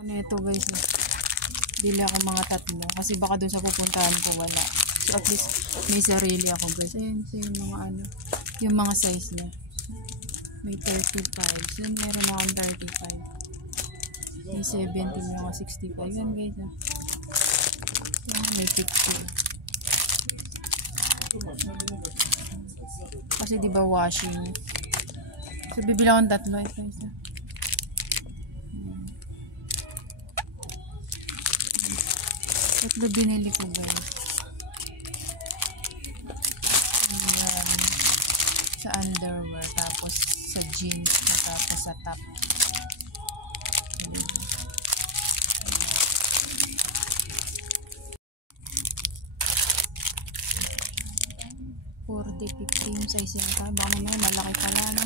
Ano ito guys, bili ako mga 3 kasi baka dun sa pupuntahan ko wala. So at least may sarili ako guys. Ayan, so yung mga ano, yung mga size niya. May 35. So meron akong 35. May 70, may mga 65. Yan guys. May 50. Kasi diba washing. So bibili akong 3 guys. Tatlo binili ko guys. Ayan. Sa underwear. Tapos sa jeans. Tapos sa top. 40, 15 size yata. Baka mamaya malaki pala na.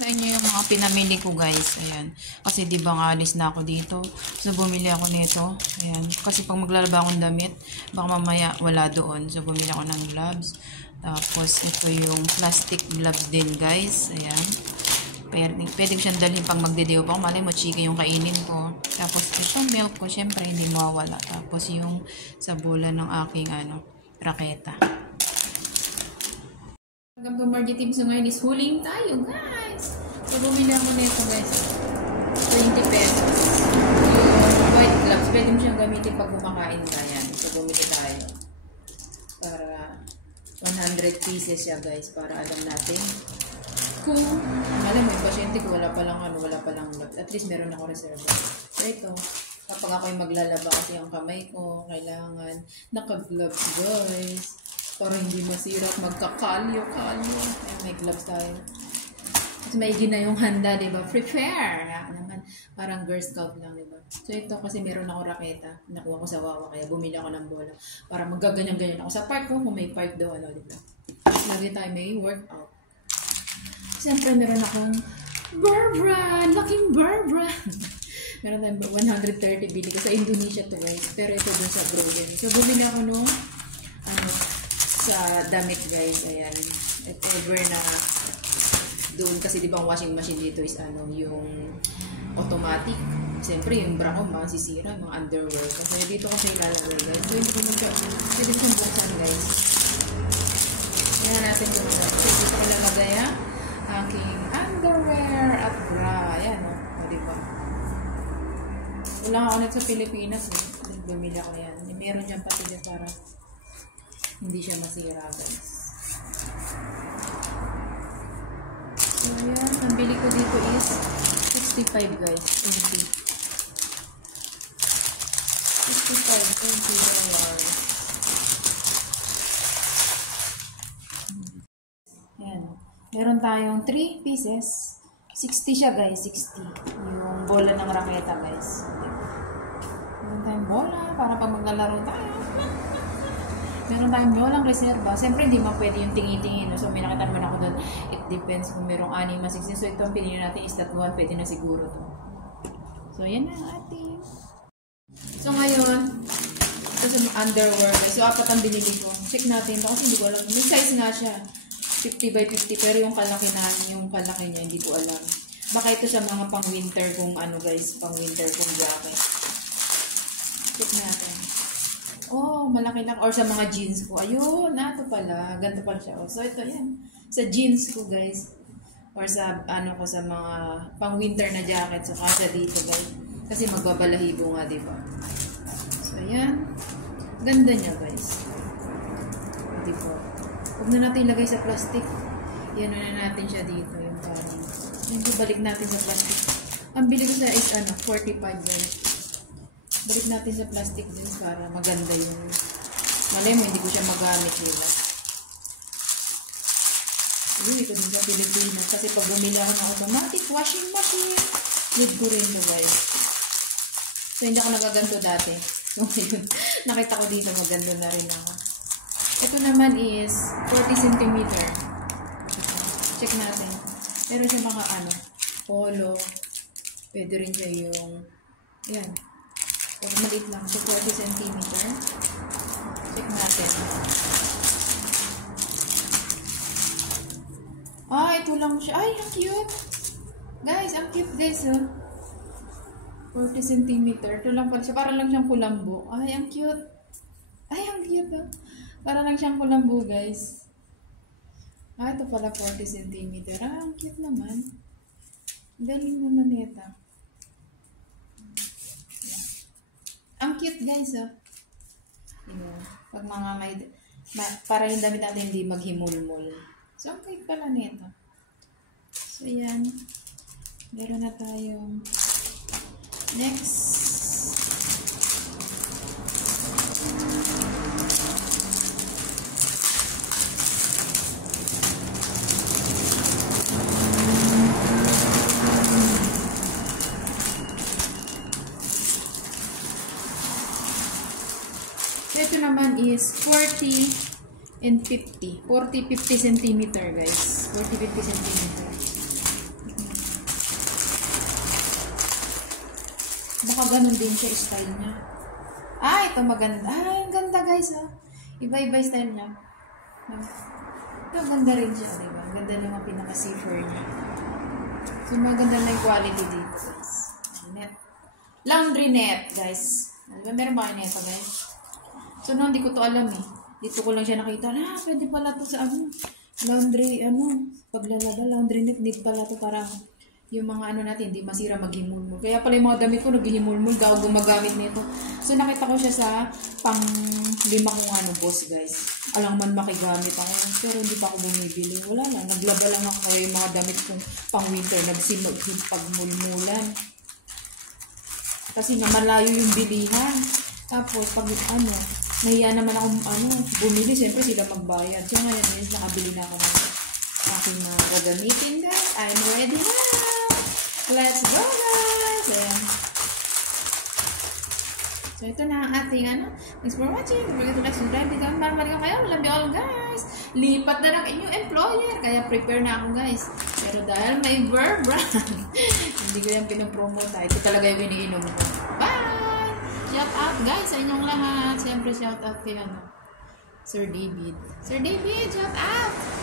Sa inyo yung mga pinamili ko guys. Ayan. Kasi di ba nga alis na ako dito. So bumili ako nito. Ayan. Kasi pag maglalaba akong damit, baka mamaya wala doon. So bumili ako ng gloves. Tapos ito yung plastic gloves din guys. Ayan. Pwede ko siyang dalhin pag magdedeo pa. Malay mo, chiki yung kainin ko. Tapos ito milk ko, syempre hindi mawawala. Tapos yung sa bola ng aking raketa. Hanggang to Margie Team. So ngayon is huling tayo guys. So bumili ako nito guys. 20 pesos. Yung white gloves. Pwede mo siyang gamitin pag kumakain ka yan. So bumili tayo. Para 100 pieces siya guys. Para alam natin kung alam mo yung pasyente ko wala palang gloves. At least meron ako reserva. So ito, kapag ako'y maglalaba kasi ang kamay ko, kailangan naka-gloves guys. Para hindi masira at magkakalyo-kalyo. Ayan, may gloves tayo. Kasi maigi na yung handa, diba? Prepare! Naman, parang Girl Scout lang, diba? So ito kasi meron ako raketa. Nakuha ko sa Wawa, kaya bumili ako ng bola. Para magaganyan-ganyan ako. Sa park ko, kung may park daw, diba? Lagi tayo may workout. Siyempre, meron akong Barbara! Laking Barbara! Meron tayong 130 bili ko sa Indonesia to guys. Pero ito dun sa Brogan. So, bumili ako nung sa damit guys. Ayan. If ever na doon kasi diba ang washing machine dito is yung automatic. Siyempre, yung bra ko masisira, mga underwear. Kasi dito ko siya ilalagay guys. So, hindi ko siyang buksan guys. Ayan natin kung dito ko ilalagay aking underwear at bra. Ayan o. Diba? Wala ako net sa Pilipinas bumili ako yan. Meron dyan pati dyan para hindi siya masira guys. So ayan. Ang bili ko dito is 65 guys. 20 yan. Meron tayong 3 pieces. 60 siya guys. 60. Yung bola ng raketa guys. Meron tayong bola para pag maglalaro tayo. Meron tayong bolang reserva. Siyempre hindi mo pwede yung tingi-tingin. So may nakita naman ako doon. It depends kung merong 6, 16. So ito ang pinili natin is that 1. Pwede na siguro to. So yan na ang ating. So ngayon, ito sa underwear guys. So 4 ang binili ko. Check natin ito kasi hindi ko alam. May size nga siya. 50 by 50 pero yung kalaki niya hindi ko alam. Baka ito sa mga pang winter kung guys, pang winter kung jacket. Check natin. Oh, malaki lang or sa mga jeans ko. Ayun, ito pala. Ganito pala siya. So ito yan. Sa jeans ko guys or sa ko sa mga pang winter na jacket. So kasi dito guys. Kasi magbabalahibo nga, di ba? So ayan. Ganda niya guys. Di ba? Huwag na natin ilagay sa plastic. Yan na natin siya dito. Yung parang. Yung balik natin sa plastic. Ang bili ko sa is 45 guys. Balik natin sa plastic din para maganda yung. Malay mo, hindi ko siya magamit nila. Uy, ito din sa Pilipinas. Kasi pag bumili ako ng automatic washing machine, need ko rin to guys. So, hindi ako nagaganto dati. So, yun. Nakita ko dito maganda na rin ako. Ito naman is 40 cm. Check natin. Meron siya mga polo. Pwede rin siya yung, ayan. Pero maliit lang. So, 40 cm. Check natin. Ah, ito lang siya. Ay, ang cute. Guys, ang cute guys, oh. 40 cm. Ito lang pala siya. Para lang siyang kulambo. Ay, ang cute. Ay, ang cute, oh. Para lang siyang kulambo, guys. Ah, ito pala 40 cm. Ah, ang cute naman. Galing naman ito. Yeah. Ang cute, guys, oh. Yeah. Pag mga may... para yung damit natin hindi maghimulmul. So, ang cute pala nito. So, yan. Meron na tayong next. Ito naman is 40 and 50. 40-50 cm, guys. 40-50 cm. Baka ganun din siya style niya. Ah, ito maganda. Ah, ang ganda, guys, oh. Iba-iba style niya. Ito, ganda rin siya, diba? Ang ganda naman pinaka-safer niya. So, maganda na yung quality dito, guys. Net. Laundry net, guys. Diba, meron ba kayo neto, guys? So, no, hindi ko to alam eh. Dito ko lang siya nakita. Ah, pwede pala to sa laundry, paglalaba, laundry net. Hindi pala to para yung mga natin, hindi masira maghimulmul. Kaya pala yung mga damit ko naghihimulmul, daw gumagamit nito. So, nakita ko siya sa pang-5 kong boss, guys. Alang man makigamit ako. Pero hindi pa ako bumibili. Wala lang. Naglaba lang ako kaya yung mga damit kong pang-winter. Pagmulmulan. Kasi nga malayo yung bilihan. Tapos, pag nahiya naman akong bumili, siyempre sila magbayad. So ngayon guys, nakabili na ako ng aking gagamitin, guys. I'm ready now! Let's go, guys! Ayan. So ito na ang ating Thanks for watching. Don't forget to like, subscribe, bigyan. Marami kayo. Love you all, guys! Lipat na ng inyong employer. Kaya prepare na ako, guys. Pero dahil may Verb brand, hindi ko yan pinopromote. Ito talaga yung iniinom ko. Bye! Shout out, guys, sa inyong lahat. Siyempre, shout out kay Sir David. Sir David, shout out!